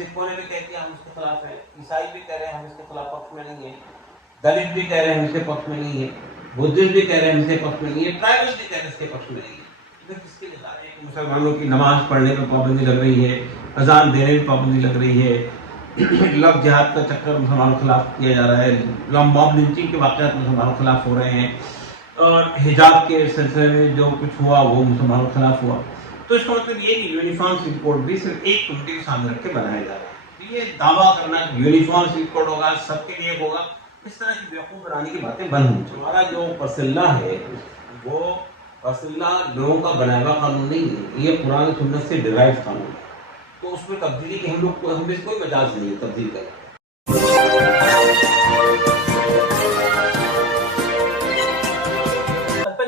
सिखों ने भी कह दिया हम इसके खिलाफ हैं, ईसाई भी कह रहे हैं हम इसके खिलाफ पक्ष में नहीं है, दलित भी कह रहे हैं हम इसके पक्ष में नहीं है, बुद्धिस्ट भी कह रहे हैं हम इसके पक्ष में नहीं है, ट्राइबल भी कह रहे हैं इसके पक्ष में नहीं है। तो किसके लिए जा रहे हैं? मुसलमानों की नमाज पढ़ने में पाबंदी लग रही है, अजान देने में पाबंदी लग रही है, लव जिहाद का चक्कर मुसलमानों के खिलाफ किया जा रहा है, मॉब लिंचिंग के वाक़यात मुसलमानों के खिलाफ हो रहे हैं, और हिजाब के सिलसिले में जो कुछ हुआ वो मुसलमानों के खिलाफ हुआ। तो इसका मतलब ये कि यूनिफॉर्म सिविल कोड भी सिर्फ एक कम्युनिटी के सामने रख के बनाया जा रहा है। तो ये दावा करना कि यूनिफॉर्म सिविल कोड होगा, सबके लिए होगा, इस तरह की बेवकूफ़ बनाने की बातें बंद होनी चाहिए। हमारा जो परसिल्ला है वो परसिल्ला लोगों का बनाया हुआ कानून नहीं है, ये कुरान सुन्नत से डिराइव कानून है। तो उसमें तब्दीली की हम लोग हमें कोई मजाज नहीं है तब्दील करने।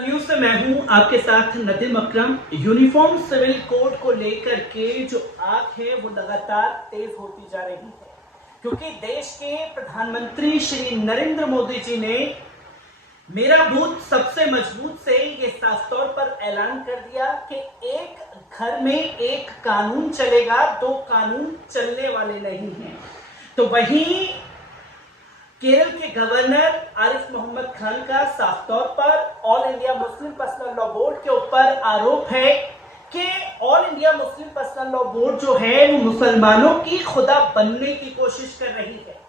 न्यूज़ से मैं हूं आपके साथ नदीम अकरम। यूनिफॉर्म सिविल कोड को लेकर के जो आग है वो लगातार तेज होती जा रही है, क्योंकि देश के प्रधानमंत्री श्री नरेंद्र मोदी जी ने मेरा बूथ सबसे मजबूत से ये साफ तौर पर ऐलान कर दिया कि एक घर में एक कानून चलेगा, दो कानून चलने वाले नहीं हैं। तो वहीं केरल के गवर्नर आरिफ मोहम्मद खान का साफ तौर पर all India Muslim Personal Law board के ऊपर आरोप है कि all India Muslim Personal Law board जो है वो मुसलमानों की खुदा बनने की कोशिश कर रही है,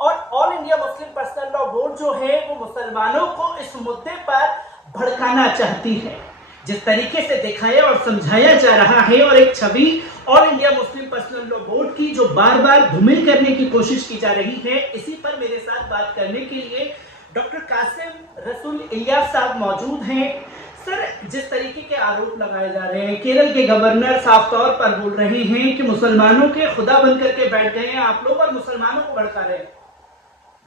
और all India Muslim Personal Law board जो है वो मुसलमानों को इस मुद्दे पर भड़काना चाहती है। जिस तरीके से दिखाया और समझाया जा रहा है, और एक छवि All India Muslim Personal Law Board की जो बार बार धूमिल करने की कोशिश की जा रही है, इसी पर मेरे साथ बात करने के लिए डॉक्टर कासिम रसूल इलियास साहब मौजूद हैं। सर, जिस तरीके के आरोप लगाए जा रहे हैं, केरल के गवर्नर साफ तौर पर बोल रहे हैं कि मुसलमानों के खुदा बनकर के बैठ गए हैं आप लोग और मुसलमानों को भड़का रहे हैं।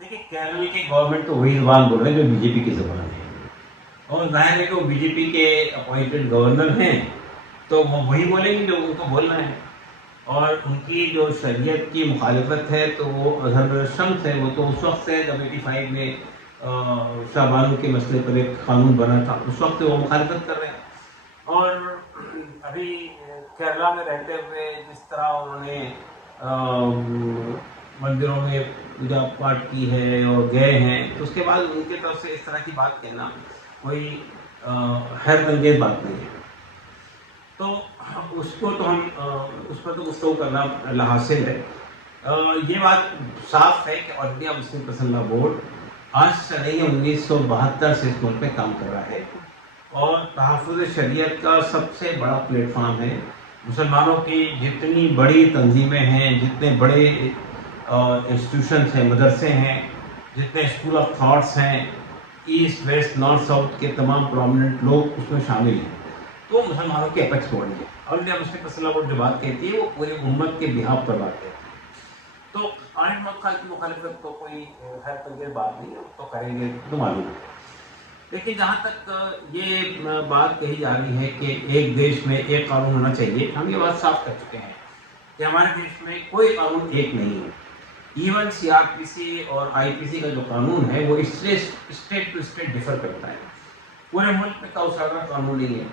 देखिए, केरल की गवर्नमेंट तो वही जुबान बोल रहे हैं जो बीजेपी की जुबान है, और जाहिर है कि वो बीजेपी के अपॉइंटेड गवर्नर हैं, तो वो वही बोलेंगे जो उनको बोलना है। और उनकी जो शरीयत की मुखालिफत है तो वो अजहर शम्स है, वो तो उस वक्त से जब 85 में शाहबानू के मसले पर एक कानून बना था, उस वक्त वो मुखालिफत कर रहे हैं। और अभी केरला में रहते हुए जिस तरह उन्होंने मंदिरों में पूजा पाठ की है और गए हैं, तो उसके बाद उनके तरफ से इस तरह की बात कहना कोई हैरत अंगेज बात नहीं है। तो उसको तो हम उस पर तो गुफ्तगू करना हासिल है। ये बात साफ है कि all India Muslim Personal Law board आज से नहीं 1972 से इस मुल्क पे काम कर रहा है, और तहफ़्फ़ुज़ शरीयत का सबसे बड़ा प्लेटफॉर्म है। मुसलमानों की जितनी बड़ी तंजीमें हैं, जितने बड़े इंस्टीट्यूशंस हैं, मदरसे हैं, जितने स्कूल ऑफ थॉट्स हैं, ईस्ट वेस्ट नॉर्थ साउथ के तमाम प्रोमिनेंट लोग उसमें शामिल हैं, तो मुसलमानों के अपेक्स बॉडी है। All India Muslim Personal Law board जो बात कहती है वो पूरी उम्मत के बिहाफ पर बात कहती है। तो आरिफ मोहम्मद खान की मुखालिफत तो कोई हैरत अंगेज बात नहीं है, तो करेंगे तो मालूम है। लेकिन जहाँ तक ये बात कही जा रही है कि एक देश में एक कानून होना चाहिए, हम ये बात साफ कर चुके हैं कि हमारे देश में कोई कानून एक नहीं है। इवन सीआरपीसी और आईपीसी का जो कानून है वो स्टेट टू स्टेट डिफर करता है। पूरे मुल्क में गौशाला कानून नहीं है,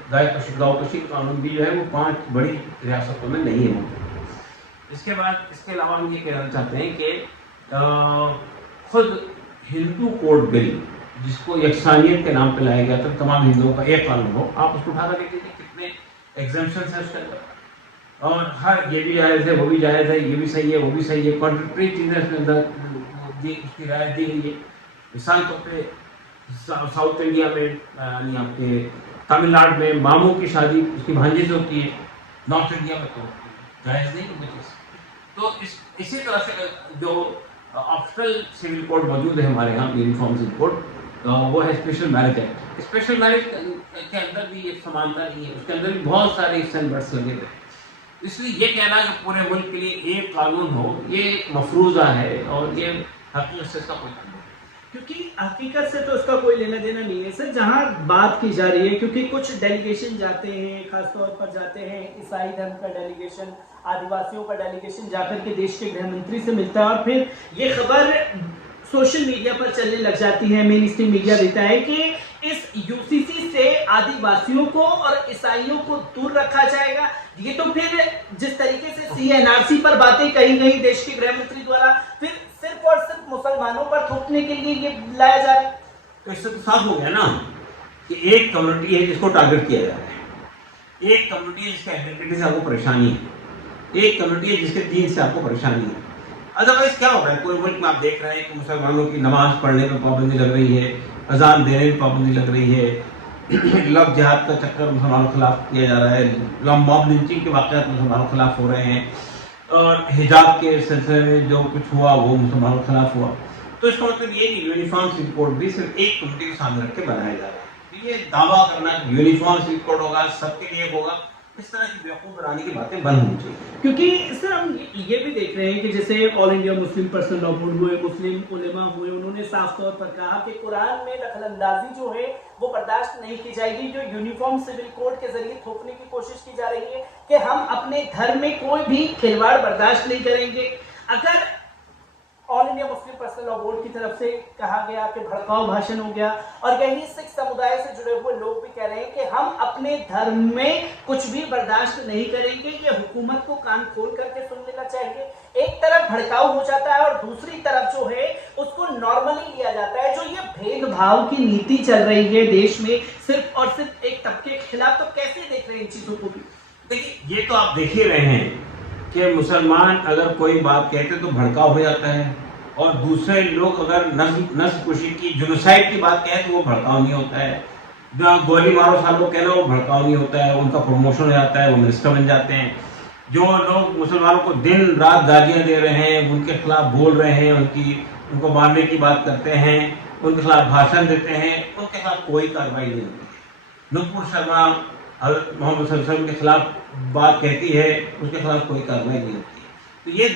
गौकशी कानून भी जो है वो 5 बड़ी रियासतों में नहीं है। इसके बाद इसके अलावा हम ये कहना चाहते हैं कि खुद हिंदू कोड बिल, जिसको यकसानियत के नाम पे लाया गया था, तमाम हिंदुओं का एक कानून हो, आप उसको उठा कर देख लीजिए कितने एग्जेम्पशंस हैं उसके अंदर, और हर ये भी जायज़ है, वो भी जायज़ है, ये भी सही है, वो भी सही है, कॉन्ट्रडिक्टरी चीज़ें इसके अंदर उसकी राय दी गई है। मिसाल तौर पे साउथ इंडिया में यानी आपके तमिलनाडु में मामू की शादी उसकी भांजी से होती है, नॉर्थ इंडिया में तो जायज़ नहीं होती चीज़। तो इसी तरह से जो ऑप्शनल सिविल कोड मौजूद है हमारे यहाँ, यूनिफॉर्म सिविल कोड, वो है special marriage act. Special marriage के अंदर भी एक समानता नहीं है, उसके अंदर भी बहुत सारे इफ्स एंड बट्स लगे हुए। इसलिए ये कहना कि पूरे मुल्क के लिए एक कानून हो, ये मफरूज़ा है, और ये हकीकत से इसका कोई नहीं है, क्योंकि हकीकत से तो उसका कोई लेना देना नहीं है। सर, जहां बात की जा रही है, क्योंकि कुछ डेलीगेशन जाते हैं, खासतौर पर जाते हैं ईसाई धर्म का डेलीगेशन, आदिवासियों का डेलीगेशन जाकर के देश के गृह मंत्री से मिलता है, और फिर ये खबर सोशल मीडिया पर चलने लग जाती है, मेन स्ट्रीम मीडिया देता है कि इस यूसीसी से आदिवासियों को और ईसाइयों को दूर रखा जाएगा। ये तो फिर जिस तरीके से CNRC पर बातें कही गई देश के गृह मंत्री द्वारा, फिर सिर्फ और सिर्फ मुसलमानों पर थोपने के लिए ये लाया जा रहा है। तो इससे तो साफ हो गया ना कि एक कम्युनिटी है जिसको टारगेट किया जा रहा है, एक कम्युनिटी है जिसके आइडेंटिटी से आपको परेशानी है, एक कम्युनिटी है जिसके दीन से आपको परेशानी है। अदरवाइज क्या हो रहा है, पूरे मुल्क में आप देख रहे हैं कि मुसलमानों की नमाज पढ़ने पर पाबंदी लग रही है, अजान देने में पाबंदी लग रही है, लव जिहाद का चक्कर मुसलमानों के खिलाफ किया जा रहा है, मॉब लिंचिंग के वाक़यात मुसलमानों के खिलाफ हो रहे हैं, और हिजाब के सिलसिले में जो कुछ हुआ वो मुसलमानों के खिलाफ हुआ। तो इसका मतलब ये कि यूनिफॉर्म सिविल कोड भी सिर्फ एक कम्युनिटी के सामने रख के बनाया जा रहा है। तो ये दावा करना कि यूनिफॉर्म सिविल कोड होगा, सबके लिए होगा, इस तरह की बेवकूफ़ बनाने की बातें बंद होनी चाहिए। क्योंकि सर हम ये भी देख रहे हैं कि जैसे all India Muslim Personal Law board हुए, मुस्लिम उलेमा हुए, उन्होंने साफ तौर पर कहा कि कुरान में दखलंदाजी जो है वो बर्दाश्त नहीं की जाएगी, जो यूनिफॉर्म सिविल कोड के जरिए थोपने की कोशिश की जा रही है कि हम अपने धर्म में कोई भी खिलवाड़ बर्दाश्त नहीं करेंगे। अगर all India Muslim Personal Law Board की तरफ से कहा गया कि भड़काऊ भाषण हो गया, और यही सिख समुदाय से जुड़े हुए लोग भी कह रहे हैं कि हम अपने धर्म में कुछ भी बर्दाश्त नहीं करेंगे, ये हुकूमत को कान खोल करके सुन लेना चाहिए। एक तरफ भड़काऊ हो जाता है और दूसरी तरफ जो है उसको नॉर्मली लिया जाता है। जो ये भेदभाव की नीति चल रही है देश में सिर्फ और सिर्फ एक तबके के खिलाफ, तो कैसे देख रहे हैं इन चीजों को भी? देखिए, ये तो आप देख ही रहे हैं कि मुसलमान अगर कोई बात कहते तो भड़काव हो जाता है, और दूसरे लोग अगर नस्ल कुशी की जुनूसाइड की बात कहें तो वो भड़काव नहीं होता है, जो गोली मारो सालों कहना वो भड़काव नहीं होता है, उनका प्रमोशन हो जाता है, वो मिनिस्टर बन जाते हैं। जो लोग मुसलमानों को दिन रात गालियाँ दे रहे हैं, उनके खिलाफ बोल रहे हैं, उनको मारने की बात करते हैं, उनके खिलाफ भाषण देते हैं, उनके खिलाफ कोई कार्रवाई नहीं होती। नुपुर शर्मा हज़रत मोहम्मद सल्लल्लाहु अलैहि वसल्लम के खिलाफ बात कहती है, उसके खिलाफ कोई कार्रवाई नहीं होती। तो ये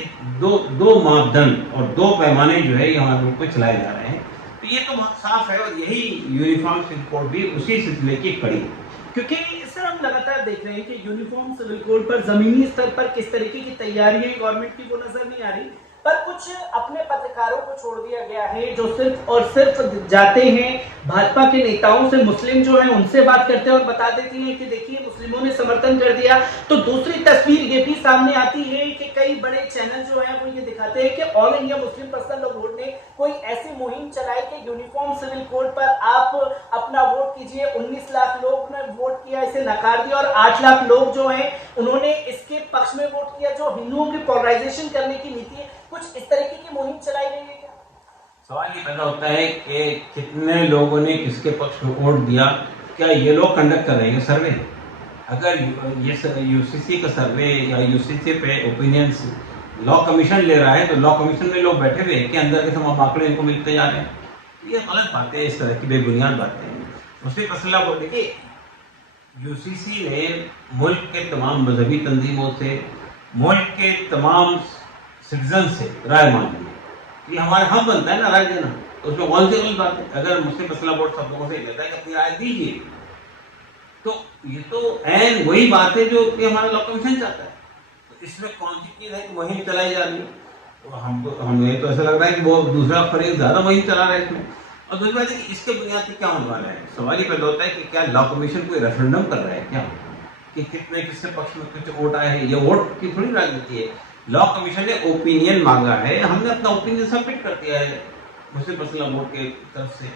दो मापदंड और दो पैमाने जो है ये हमारे मुल्क में चलाए जा रहे हैं। तो ये तो बहुत साफ है, और यही यूनिफॉर्म सिविल कोड भी उसी सिलसिले की कड़ी है। क्योंकि सर हम लगातार देख रहे हैं कि यूनिफॉर्म सिविल कोड पर जमीनी स्तर पर किस तरीके की तैयारियां गवर्नमेंट की वो नजर नहीं आ रही, पर कुछ अपने पत्रकारों को छोड़ दिया गया है जो सिर्फ और सिर्फ जाते हैं भाजपा के नेताओं से, मुस्लिम जो है उनसे बात करते हैं और बता देती हैं कि देखिए मुस्लिमों ने समर्थन कर दिया। तो दूसरी तस्वीर ये भी सामने आती है कि कई बड़े चैनल जो है वो ये दिखाते हैं कि all India Muslim Personal Law board ने कोई ऐसी मुहिम चलाई कि यूनिफॉर्म सिविल कोड पर आप अपना वोट कीजिए। 19 लाख लोग ने वोट किया, इसे नकार दिया, और 8 लाख लोग जो है उन्होंने इसके पक्ष में वोट किया, जो हिंदुओं की पोलराइजेशन करने की नीति है। कुछ इस तरीके की मुहिम चलाई गई है क्या? सवाल ये पैदा होता है कि कितने लोगों ने किसके पक्ष में वोट दिया, क्या ये लोग कंडक्ट कर रहे हैं सर्वे? अगर ये यूसीसी का सर्वे या यूसीसी पे ओपिनियंस लॉ कमीशन ले रहा है, तो लॉ कमीशन में लोग बैठे हुए हैं कि अंदर के तमाम आंकड़े इनको मिलते जा रहे हैं। ये गलत बातें, इस तरह की बेबुनियाद बातें हैं। मुस्लिम मसला को देखिए, यूसीसी ने मुल्क के तमाम मजहबी तंजीमों से, मुल्क के तमाम सिटीजन से राय मांगी है। ये हमारा हक बनता है ना राय देना, तो उसमें कौन सी गलत बात है? अगर मुस्लिम मसला बोर्ड सब लोगों से कहता है कि अपनी राय दीजिए, तो ये तो ऐन वही बात है जो कि हमारा लॉ कमीशन चाहता है। तो इसमें कौन सी चीज़ है कि मुहिम चलाई जा रही है? तो हमें तो ऐसा लग रहा है कि वो दूसरा फरीक ज़्यादा मुहिम चला रहा है इसमें। और दूसरी बात है कि इसके बुनियाद पर क्या होने वाला है? सवाल ये पैदा होता है कि क्या लॉ कमीशन कोई रेफरेंडम कर रहा है क्या, कि कितने किसके पक्ष में कुछ वोट आए हैं? ये वोट की थोड़ी राजनीति है। लॉ कमीशन ने ओपिनियन मांगा है, हमने अपना ओपिनियन सबमिट कर दिया है मुस्लिम मसला बोर्ड के तरफ से,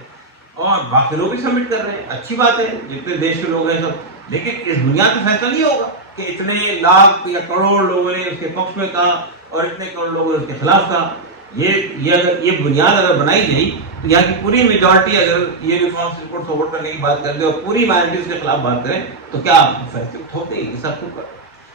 और बाकी लोग भी सबमिट कर रहे हैं। अच्छी बात है, जितने देश के लोग हैं सब। लेकिन इस बुनियाद पर फैसला नहीं होगा कि इतने लाख या करोड़ लोगों ने उसके पक्ष में कहा और इतने करोड़ लोगों ने उसके खिलाफ कहा। ये अगर ये बुनियाद अगर बनाई गई, तो यहाँ की पूरी मेजॉरिटी अगर ये यूनिफॉर्म सिविल कोड सपोर्ट करने की बात करते और पूरी माइनॉरिटी उसके खिलाफ बात करें, तो क्या फैसले थोप देगी सब कुछ?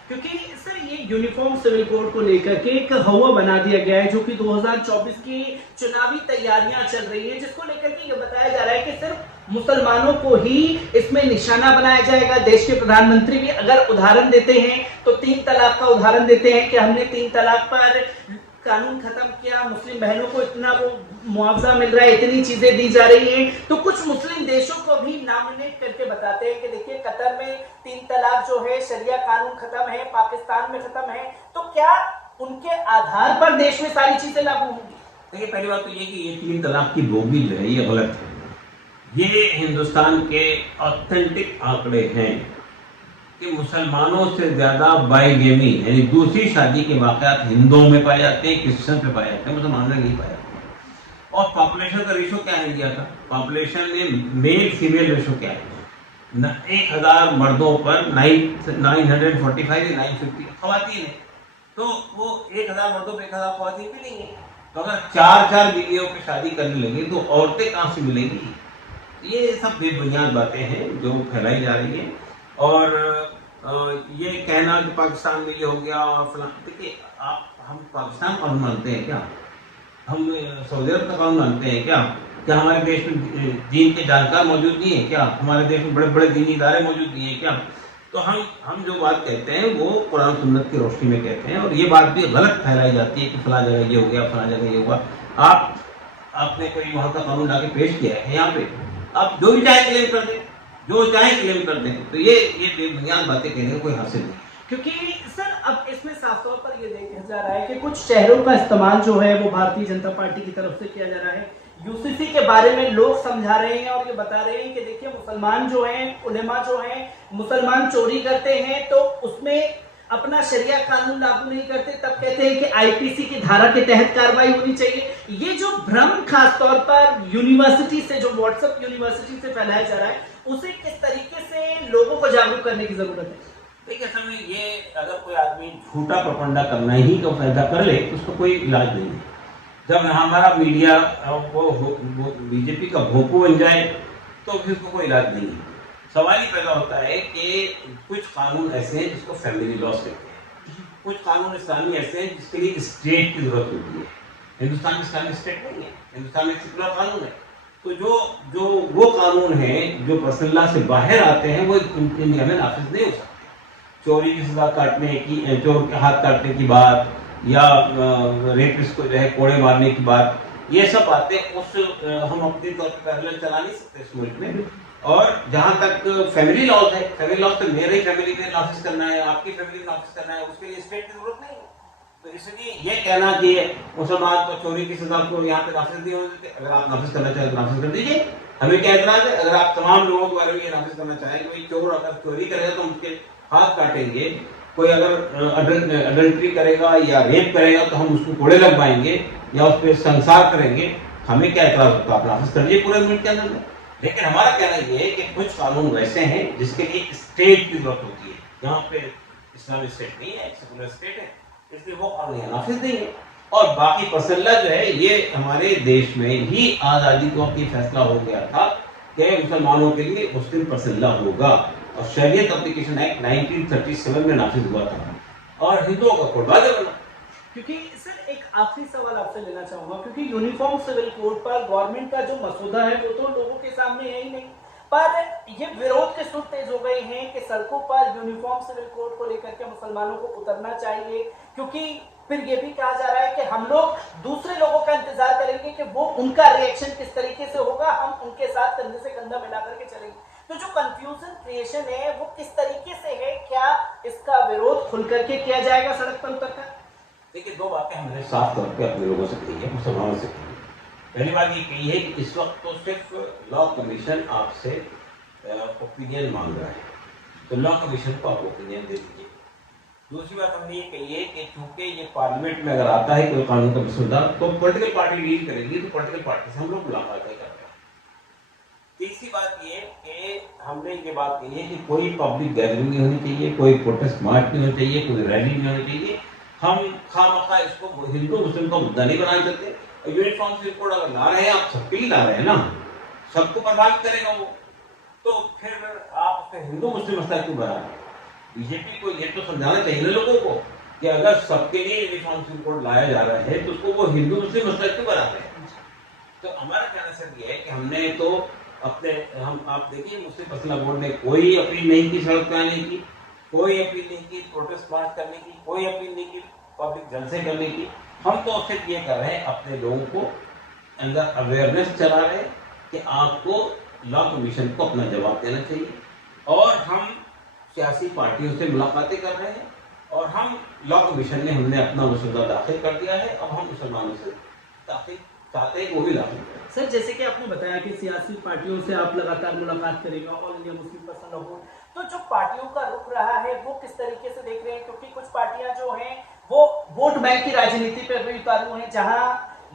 क्योंकि सर ये यूनिफॉर्म सिविल कोड को लेकर के एक हवा बना दिया गया है, जो कि 2024 की चुनावी तैयारियां चल रही है, जिसको लेकर के ये बताया जा रहा है कि सिर्फ मुसलमानों को ही इसमें निशाना बनाया जाएगा। देश के प्रधानमंत्री भी अगर उदाहरण देते हैं तो 3 तलाक का उदाहरण देते हैं कि हमने 3 तलाक पर कानून खत्म किया, मुस्लिम बहनों को इतना वो मुआवजा मिल रहा है, इतनी चीजें दी जा रही हैं। तो कुछ मुस्लिम देशों को भी नॉमिनेट करके बताते हैं कि देखिए कतर में 3 तलाक जो है शरिया कानून खत्म है, पाकिस्तान में खत्म है। तो क्या उनके आधार पर देश में सारी चीजें लागू होंगी? देखिए, पहली बात तो ये कि ये 3 तलाक की बोगी जो है ये गलत है। ये हिंदुस्तान के ऑथेंटिक आंकड़े हैं कि मुसलमानों से ज़्यादा बाइगेमी यानी दूसरी शादी के वाक़यात हिंदुओं में पाए जाते हैं, क्रिश्चियन में पाए जाते हैं, मुसलमानों में नहीं पाए जाते। और पॉपुलेशन का रेशो क्या है इंडिया का? पॉपुलेशन में मेल फीमेल रेशो क्या है? 1000 मर्दों पर 945 या 950 खवातीन है। तो वो 1000 मर्दों पर 1000 खवातीन भी नहीं है। तो अगर 4-4 बीवियों पे शादी करने लगे तो औरतें कहाँ से मिलेंगी? ये सब बेबुनियाद बातें हैं जो फैलाई जा रही हैं। और ये कहना कि पाकिस्तान में ये हो गया और फलां, देखिए हम पाकिस्तान कानून मानते हैं क्या? हम सऊदी अरब का कानून मानते हैं क्या? क्या हमारे देश में दीन के जानकार मौजूद नहीं है क्या? हमारे देश में बड़े बड़े दीनी इदारे मौजूद नहीं है क्या? तो हम जो बात कहते हैं वो कुरान सुन्नत की रोशनी में कहते हैं। और ये बात भी गलत फैलाई जाती है कि फला जगह ये हो गया, फला जगह ये हुआ। आपने कोई वहाँ का कानून लाके पेश किया है यहाँ पे? आप जो भी चाहे क्लेम कर दें, जो चाहे क्लेम कर दें। तो ये बेबुनियाद बातें कहने का कोई हासिल नहीं। क्योंकि सर अब इसमें साफ तौर पर ये देखा जा रहा है कि कुछ शहरों का इस्तेमाल जो है वो भारतीय जनता पार्टी की तरफ से किया जा रहा है। यूसीसी के बारे में लोग समझा रहे हैं और ये बता रहे हैं कि देखिए मुसलमान जो हैं, उलेमा जो हैं, मुसलमान चोरी करते हैं तो उसमें अपना शरिया कानून लागू नहीं करते, तब कहते हैं कि आईपीसी की धारा के तहत कार्रवाई होनी चाहिए। ये जो भ्रम खास तौर पर यूनिवर्सिटी से, जो व्हाट्सएप यूनिवर्सिटी से फैलाया जा रहा है, उसे किस तरीके से लोगों को जागरूक करने की जरूरत है? देखिए असल में ये अगर कोई आदमी झूठा प्रोपेगेंडा करना ही का फायदा कर ले तो उसका कोई इलाज नहीं है। जब हमारा मीडिया वो बीजेपी का भोंपू बन जाए तो फिर उसको कोई इलाज नहीं है। सवाल ही पैदा होता है कि कुछ कानून ऐसे हैं जिसको फैमिली लॉस कहते हैं, कुछ कानून इस्लामी ऐसे हैं जिसके लिए स्टेट की जरूरत होती है। हिंदुस्तान में इस्लामिक स्टेट नहीं है, हिंदुस्तान में सेकुलर कानून है। तो जो वो कानून है जो पर्सनल लॉ से बाहर आते हैं वो इंडिया में नाफिज नहीं हो सकते। चोरी की सजा काटने की, चोर के हाथ काटने की बात, या रेपिस्ट को जो है कोड़े मारने की बात, ये सब बातें हम अपनी तौर पर पैरेलल चला नहीं सकते इस मुल्क में। और जहाँ तक फैमिली लॉज है, फैमिली लॉज तो मेरे फैमिली में नाफिज करना है, आपकी फैमिली में नाफिज करना है, उसके लिए स्टेट की जरूरत नहीं है। तो इसलिए ये कहना कि मुसलमान को चोरी की सजा को यहाँ पे नाफिज नहीं होने देते, अगर आप नाफिज करना चाहें तो नाफिज कर दीजिए, हमें क्या एतराज है? अगर आप तमाम लोगों के बारे में ये नाफिज करना चाहें, कोई चोर अगर चोरी करेगा तो उसके हाथ काटेंगे, कोई अगर अडल्ट्री करेगा या रेप करेगा तो हम उसको कोड़े लगवाएंगे या उस पर संसार करेंगे, हमें क्या एतराज होता है? आप नाफिज कर लीजिए पूरे मुल्क के अंदर में। लेकिन हमारा कहना ये है कि कुछ कानून वैसे हैं जिसके लिए स्टेट की जरूरत होती है। यहाँ पे इस्लामिक स्टेट नहीं है, सेकुलर स्टेट है, इसलिए वो कानून यहाँ नाफिज नहीं है। और बाकी पर्सनल लॉ जो है ये हमारे देश में ही आज़ादी को अपनी फैसला हो गया था कि मुसलमानों के लिए मुस्लिम पर्सनल लॉ होगा, और शरीयत एप्लीकेशन एक्ट 1937 में नाफिज हुआ था, और हिंदुओं का कोड बाद में बना। क्योंकि सर एक आखिरी सवाल आपसे लेना चाहूंगा, क्योंकि यूनिफॉर्म सिविल कोड पर गवर्नमेंट का जो मसौदा है वो तो लोगों के सामने है ही नहीं, पर ये विरोध के सुर तेज हो गए हैं कि सड़कों पर यूनिफॉर्म सिविल कोड को लेकर के मुसलमानों को उतरना चाहिए, क्योंकि फिर ये भी कहा जा रहा है कि हम लोग दूसरे लोगों का इंतजार करेंगे कि वो उनका रिएक्शन किस तरीके से होगा, हम उनके साथ कंधे से कंधा मिला करके चलेंगे। तो जो कंफ्यूजन क्रिएशन है वो किस तरीके से है? क्या इसका विरोध खुल करके किया जाएगा सड़क पर उतरकर? देखिए दो बातें हमने साफ तौर पे अपने लोगों से कही है, मुसलमानों से कही है। पहली बात ये कही है कि इस वक्त तो सिर्फ लॉ कमीशन आपसे ओपिनियन मांग रहा है, तो लॉ कमीशन को आप ओपिनियन दे दीजिए। दूसरी बात हमने ये कही है कि चूंकि ये पार्लियामेंट में अगर आता है कोई कानून का मसौदा तो पॉलिटिकल पार्टी डील करेगी, तो पॉलिटिकल पार्टी से हम लोग मुलाकात नहीं करते। तीसरी बात ये कि हमने ये बात कही है कि कोई पब्लिक गैदरिंग नहीं होनी चाहिए, कोई प्रोटेस्ट मार्च नहीं होनी चाहिए, कोई रैली नहीं होनी चाहिए। हम खामखा इसको हिंदू मुस्लिम का मुद्दा नहीं बनाना चाहते। यूनिफॉर्म सिविल कोड अगर ला रहे हैं, आप सबके लिए ला रहे हैं ना, सबको प्रभावित करेगा वो, तो फिर आप उससे हिंदू मुस्लिम मसला क्यों बना रहे हैं? बीजेपी को ये तो समझाना चाहिए ना लोगों को कि अगर सबके लिए यूनिफॉर्म सिविल कोड लाया जा रहा है तो उसको वो हिंदू मुस्लिम मसला क्यों बना रहे हैं? तो हमारा कहना सिर्फ ये है कि हमने तो आप देखिए मुस्लिम पर्सनल बोर्ड ने कोई अपील नहीं की सड़क पे आने की, कोई अपील नहीं की प्रोटेस्ट मार्च करने की, कोई अपील नहीं की पब्लिक जलसे करने की। हम तो सिर्फ ये कर रहे हैं, अपने लोगों को अंदर अवेयरनेस चला रहे हैं कि आपको लॉ कमीशन को अपना जवाब देना चाहिए। और हम सियासी पार्टियों से मुलाकातें कर रहे हैं, और हम लॉ कमीशन ने हमने अपना मसौदा दाखिल कर दिया है, अब हम मुसलमानों से दाखिल चाहते हैं कि वो भी लागू करें। सर, जैसे कि आपने बताया कि सियासी पार्टियों से आप लगातार मुलाकात करेंगे, all India Muslim Personal Law board, तो जो पार्टियों का रुख रहा है वो किस तरीके से देख रहे हैं? क्योंकि कुछ पार्टियां जो हैं वो वोट बैंक की राजनीति पर भी उतारू हैं, जहां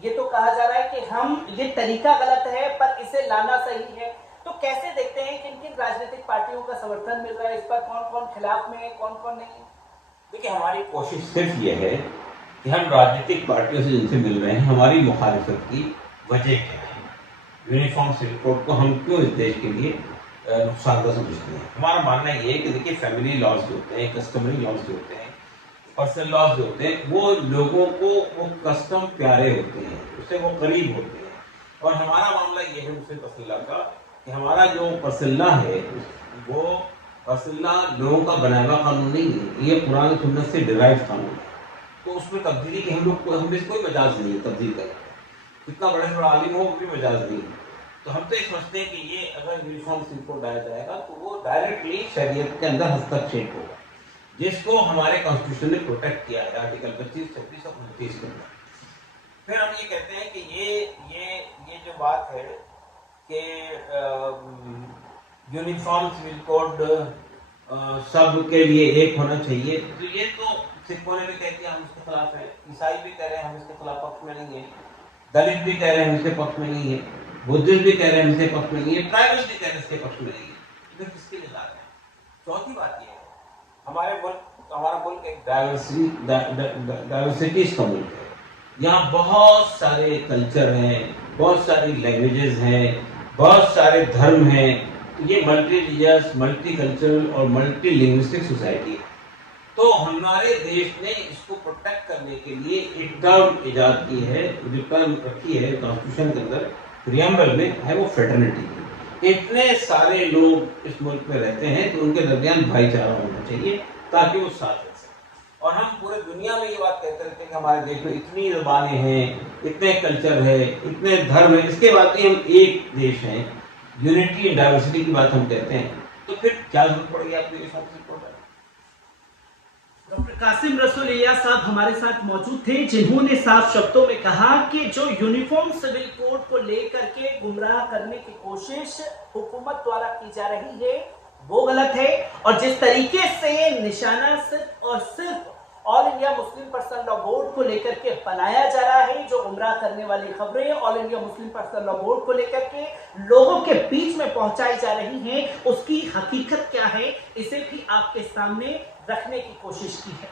ये तो कहा जा रहा है कि हम ये तरीका गलत है पर इसे लाना सही है। तो कैसे देखते हैं किन किन राजनीतिक पार्टियों का समर्थन मिल रहा है, इस पर कौन कौन खिलाफ में है, कौन कौन नहीं? देखिए, हमारी कोशिश सिर्फ ये है कि हम राजनीतिक पार्टियों से जिनसे मिल रहे हैं, हमारी मुखालिफत की वजह क्या है, यूनिफॉर्म सिविल कोड को हम क्यों इस देश के लिए नुकसानदा समझते हैं। हमारा मानना ये है कि देखिए, फैमिली लॉज जो होते हैं, कस्टमरी लॉज जो होते हैं, पर्सनल लॉज जो होते हैं, वो लोगों को वो कस्टम प्यारे होते हैं, उससे वो करीब होते हैं। और हमारा मामला ये है मुस्लिम पर्सनल लॉ का कि हमारा जो पर्सनल लॉ है वो पर्सनल लॉ लोगों का बनाया हुआ कानून नहीं है, ये कुरान सुन्नत से डिराइव कानून है। तो उसमें तब्दीली की हमें कोई मजाज नहीं है तब्दील करने का, कितना बड़े से बड़ा आलिम हो वो भी मजाज नहीं है। तो हम तो ये समझते हैं कि ये अगर यूनिफॉर्म सिविल कोड लाया जाएगा तो वो डायरेक्टली शरीयत के अंदर हस्तक्षेप होगा, जिसको हमारे कॉन्स्टिट्यूशन ने प्रोटेक्ट किया है आर्टिकल 25, 26 और 29 के अंदर। फिर हम ये कहते हैं कि ये जो बात है कि यूनिफॉर्म सिविल कोड सब के लिए एक होना चाहिए, तो ये तो सिखों ने भी कह दिया हम इसके खिलाफ है, ईसाई भी कह रहे हैं हम इसके खिलाफ पक्ष में नहीं है, दलित भी कह रहे हैं हम इसके पक्ष में नहीं है, बुद्धिस्ट भी कह रहे हैं हम इसके पक्ष में नहीं है, ट्राइबल्स भी कह रहे हैं इसके पक्ष में नहीं है। तो किसके लिए ला रहे हैं? चौथी बात ये है, हमारा मुल्क एक डाइवर्सिटीज का मुल्क है। यहाँ बहुत सारे कल्चर हैं, बहुत सारी लैंग्वेजेस हैं, बहुत सारे धर्म हैं। ये मल्टी रिलीजियस, मल्टी कल्चरल और मल्टी लिंग्विस्टिक सोसाइटी है। तो हमारे देश ने इसको प्रोटेक्ट करने के लिए एक टर्म इजाद की है, जो टर्म रखी है कॉन्स्टिट्यूशन के अंदर प्रियम्बल में, है वो फ्रेटर्निटी। इतने सारे लोग इस मुल्क में रहते हैं तो उनके दरमियान भाईचारा होना चाहिए ताकि वो साथ रह सकें। और हम पूरे दुनिया में ये बात कहते रहते हैं कि हमारे देश में इतनी ज़बानें हैं, इतने कल्चर है, इतने धर्म है, इसके बाद भी हम एक देश हैं, यूनिटी इन डाइवर्सिटी की बात हम कहते हैं। तो फिर क्या जरूरत पड़ेगी आपको ये सब सपोर्ट? डॉक्टर कासिम रसूलिया साहब हमारे साथ मौजूद थे, जिन्होंने साफ शब्दों में कहा कि जो यूनिफॉर्म सिविल कोड को लेकर के गुमराह करने की कोशिश हुकूमत द्वारा की जा रही है वो गलत है, और जिस तरीके से निशाना सिर्फ और सिर्फ all India Muslim Personal Law board को लेकर के बनाया जा रहा है, जो गुमराह करने वाली खबरें all India Muslim Personal Law board को लेकर के लोगों के बीच में पहुंचाई जा रही हैं, उसकी हकीकत क्या है इसे भी आपके सामने रखने की कोशिश की है।